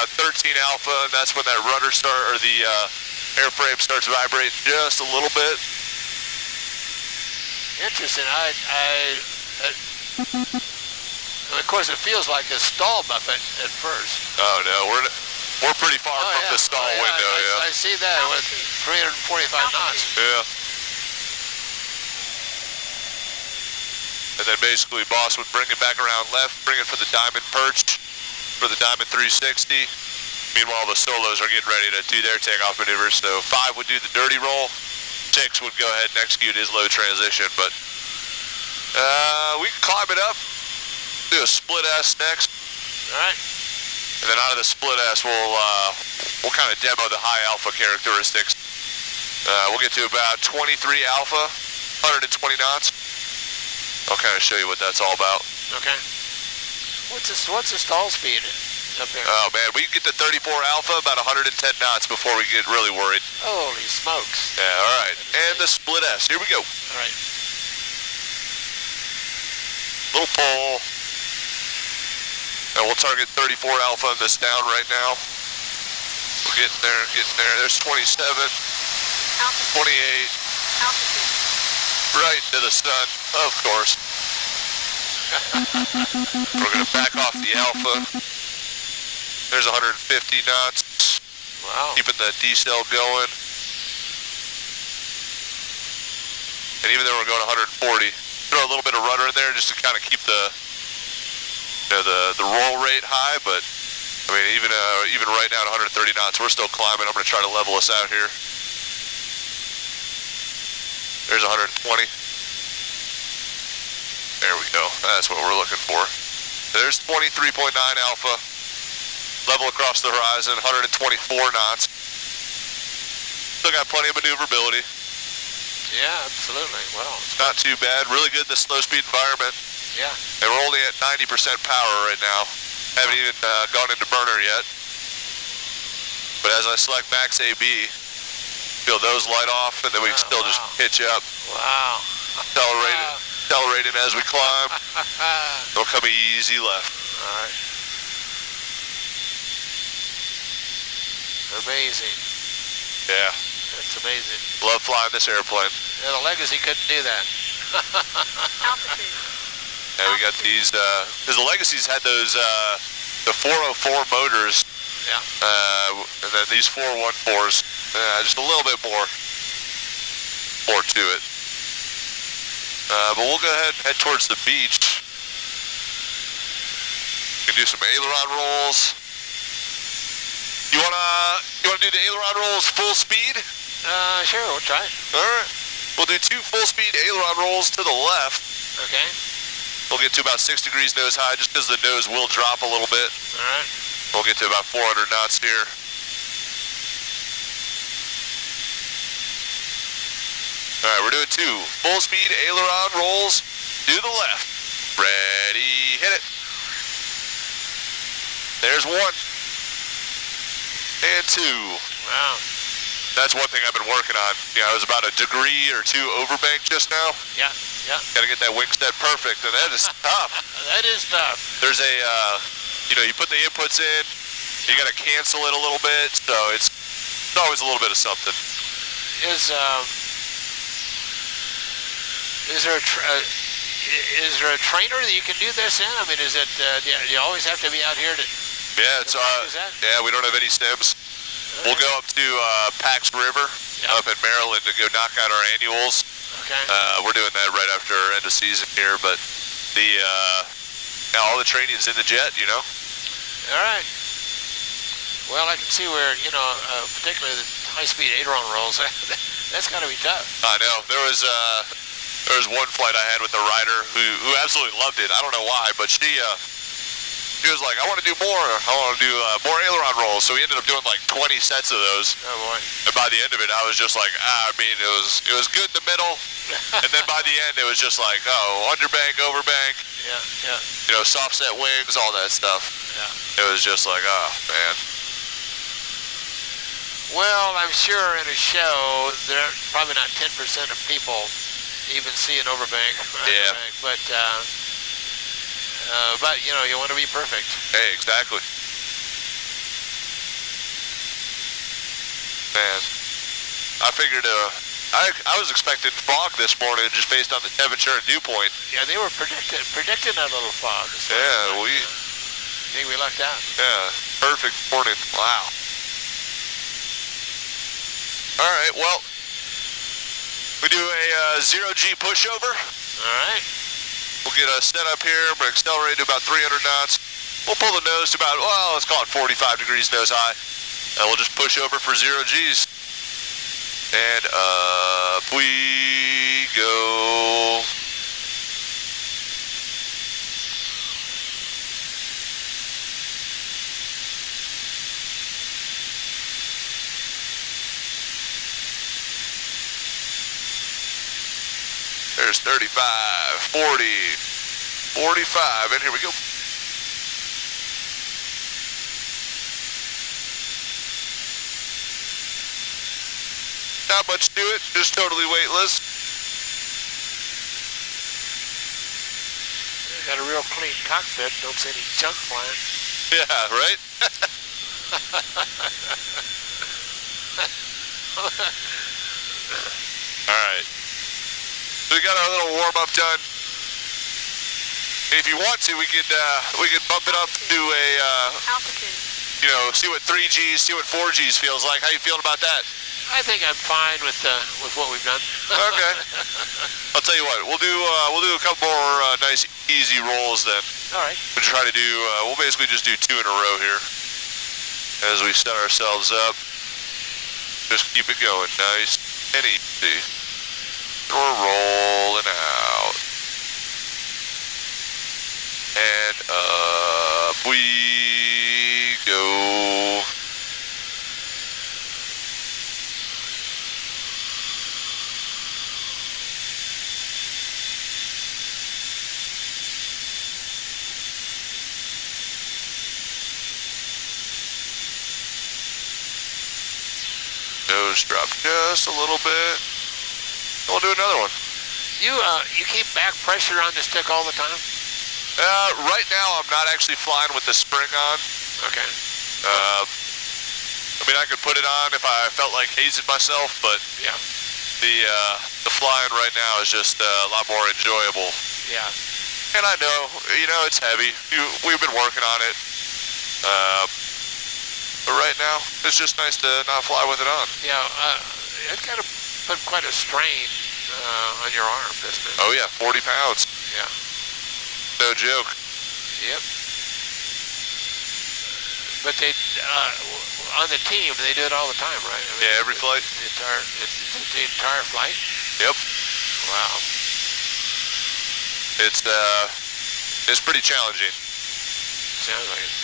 about 13 alpha, and that's when that rudder the airframe starts vibrating just a little bit. Interesting. Of course, it feels like a stall buffet at first. Oh no, we're pretty far from the stall window. I see that with 345 knots. Yeah. And then basically, boss would bring it back around left, bring it for the diamond perch, for the diamond 360. Meanwhile, the solos are getting ready to do their takeoff maneuvers. So 5 would do the dirty roll, 6 would go ahead and execute his low transition. But we can climb it up, do a split S next. All right. And then out of the split S, we'll kind of demo the high alpha characteristics. We'll get to about 23 alpha, 120 knots. I'll kind of show you what that's all about. Okay. What's the stall speed up there? Oh man, we can get to 34 alpha, about 110 knots before we get really worried. Holy smokes. Yeah, all right. And the split S, here we go. All right. Little pull. And we'll target 34 alpha on this down right now. We're getting there, There's 27, 28. Altitude. Right to the sun, of course. We're going to back off the alpha. There's 150 knots. Wow. Keeping the decel going. And even though we're going 140, throw a little bit of rudder in there just to kind of keep the roll rate high. But I mean, even right now at 130 knots, we're still climbing. I'm going to try to level us out here. There's 120. There we go. That's what we're looking for. There's 23.9 alpha. Level across the horizon, 124 knots. Still got plenty of maneuverability. Yeah, absolutely. Well, not too bad. Really good in the slow speed environment. Yeah. And we're only at 90% power right now. Haven't even gone into burner yet. But as I select max AB, feel those light off, and then we can still just hitch up. Wow. Accelerating as we climb. Don't come easy left. All right. Amazing. Yeah. That's amazing. Love flying this airplane. Yeah, the Legacy couldn't do that. Altitude. Yeah, we got these, because the Legacies had those, the 404 motors. Yeah. And then these 414s, just a little bit more to it. But we'll go ahead and head towards the beach. We can do some aileron rolls. You wanna do the aileron rolls full speed? Sure, we'll try it. All right. We'll do 2 full speed aileron rolls to the left. Okay. We'll get to about 6 degrees nose high just because the nose will drop a little bit. All right. We'll get to about 400 knots here. All right, we're doing 2 full speed aileron rolls to the left. Ready, hit it. There's 1. And 2. Wow. That's one thing I've been working on. I was about 1 degree or 2 overbank just now. Yeah, yeah. Got to get that wing set perfect, and that is tough. That is tough. There's a, you put the inputs in, you got to cancel it a little bit, so it's always a little bit of something. Is there a trainer that you can do this in? I mean, is it? Do you always have to be out here to? Yeah, it's yeah. We don't have any stems. We'll go up to Pax River up in Maryland to go knock out our annuals. Okay. We're doing that right after end of season here, but all the training's in the jet, All right. Well, I can see where particularly the high-speed aileron rolls. That's got to be tough. I know. There was one flight I had with a rider who absolutely loved it. I don't know why, but she was like, I want to do more. I want to do more aileron rolls. So we ended up doing like 20 sets of those. Oh boy! And by the end of it, I was just like, it was good in the middle, and then by the end, it was just like, underbank, overbank. Yeah. Soft set wings, all that stuff. Yeah. It was just like, oh man. Well, I'm sure in a show, there are probably not 10% of people even see an overbank. Yeah. But you want to be perfect. Hey, exactly. Man, I figured, I was expecting fog this morning just based on the temperature and dew point. Yeah, they were predicting a little fog. Yeah, I think we lucked out. Yeah, perfect morning. Wow. All right, well, we do a 0G pushover. All right. We'll get us set up here. We're going to accelerate to about 300 knots. We'll pull the nose to about, well, let's call it 45 degrees nose high. And we'll just push over for 0 Gs. And up we go. There's 35, 40, 45, and here we go. Not much to it, just totally weightless. Got a real clean cockpit, don't see any junk flying. Yeah, right? All right. So we got our little warm-up done. If you want to, we could bump it up to a, Altitude. you know, see what 3Gs, see what 4Gs feels like. How you feeling about that? I think I'm fine with what we've done. Okay. I'll tell you what, we'll do a couple more nice, easy rolls then. All right. We'll try to do, we'll basically just do 2 in a row here as we set ourselves up. Just keep it going nice and easy. We're rolling out. And up we go. Nose drop just a little bit. We'll do another one. You keep back pressure on the stick all the time? Right now I'm not actually flying with the spring on. Okay. I mean, I could put it on if I felt like hazing myself, but Yeah. The flying right now is just a lot more enjoyable. Yeah. And I know, you know, it's heavy. We've been working on it. But right now, it's just nice to not fly with it on. Yeah. It's got to put quite a strain on your arm, doesn't it? Oh yeah, 40 pounds. Yeah. No joke. Yep. But they, on the team, they do it all the time, right? I mean, Yeah, every flight. The entire flight? Yep. Wow. It's pretty challenging. Sounds like it.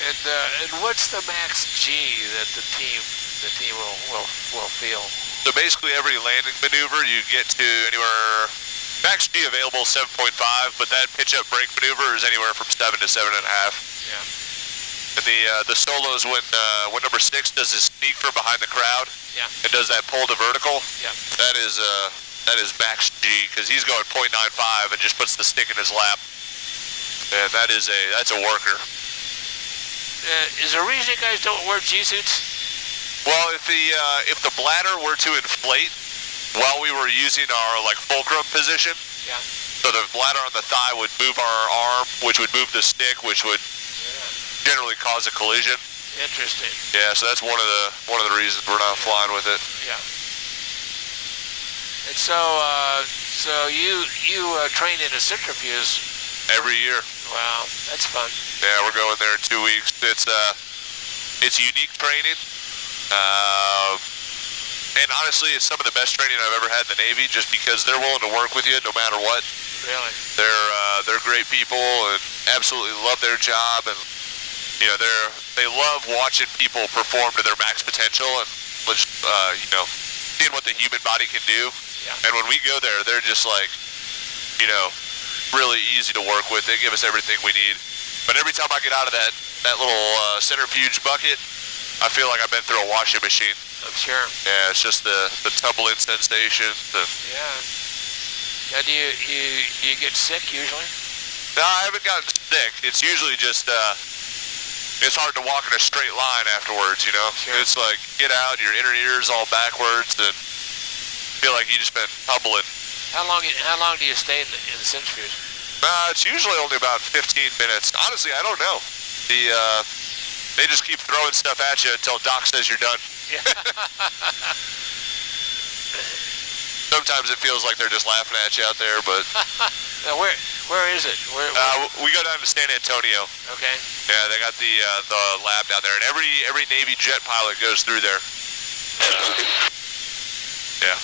And what's the max G that the team will feel? So basically every landing maneuver you get to anywhere, max G available 7.5, but that pitch up brake maneuver is anywhere from 7 to 7.5. Yeah. And the solos when number 6 does his sneak from behind the crowd. Yeah. And does that pull to vertical. Yeah. That is max G because he's going 0.95 and just puts the stick in his lap. And that's a worker. Is there a reason you guys don't wear G-suits? Well, if the bladder were to inflate while we were using our fulcrum position, Yeah. so the bladder on the thigh would move our arm, which would move the stick, which would generally cause a collision. Interesting. Yeah, so that's one of the reasons we're not flying with it. Yeah. And so you train in a centrifuge. Every year. Wow, that's fun. Yeah, we're going there in 2 weeks. It's unique training. And honestly, it's some of the best training I've ever had in the Navy, just because they're willing to work with you no matter what. Really? They're great people and absolutely love their job, and you know they love watching people perform to their max potential and seeing what the human body can do. Yeah. And when we go there, they're just really easy to work with. They give us everything we need. But every time I get out of that little centrifuge bucket, I feel like I've been through a washing machine. I'm sure. Yeah, it's just the tumbling sensation. Yeah. Now, do you get sick usually? No, I haven't gotten sick. It's usually just, it's hard to walk in a straight line afterwards, you know? Sure. It's like, get out, your inner ear's all backwards, and feel like you just been tumbling. How long do you stay in the centrifuge? It's usually only about 15 minutes. Honestly, I don't know. They just keep throwing stuff at you until Doc says you're done. Yeah. Sometimes it feels like they're just laughing at you out there, but... Now, where is it? Where? We go down to San Antonio. Okay. Yeah, they got the lab down there, and every Navy jet pilot goes through there. Yeah.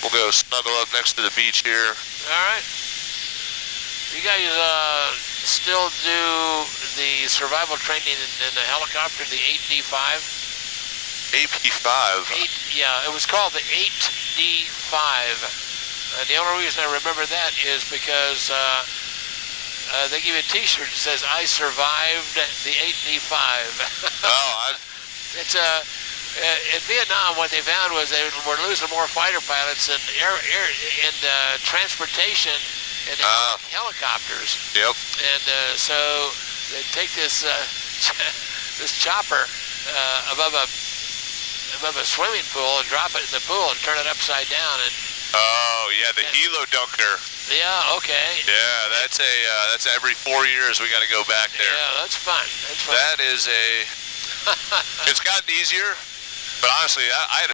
We'll go snuggle up next to the beach here. All right. You guys still do the survival training in the helicopter, the 8D5? AP5. Yeah, it was called the 8D5. And the only reason I remember that is because they give you a T-shirt that says, "I survived the 8D5." Oh, It's in Vietnam, what they found was they were losing more fighter pilots and transportation and helicopters. Yep. And so they take this this chopper above a swimming pool and drop it in the pool and turn it upside down. And oh yeah, the helo dunker. yeah, okay. Yeah, that's every 4 years we got to go back there. Yeah, that's fun. That's fun. That is it's gotten easier, but honestly, I had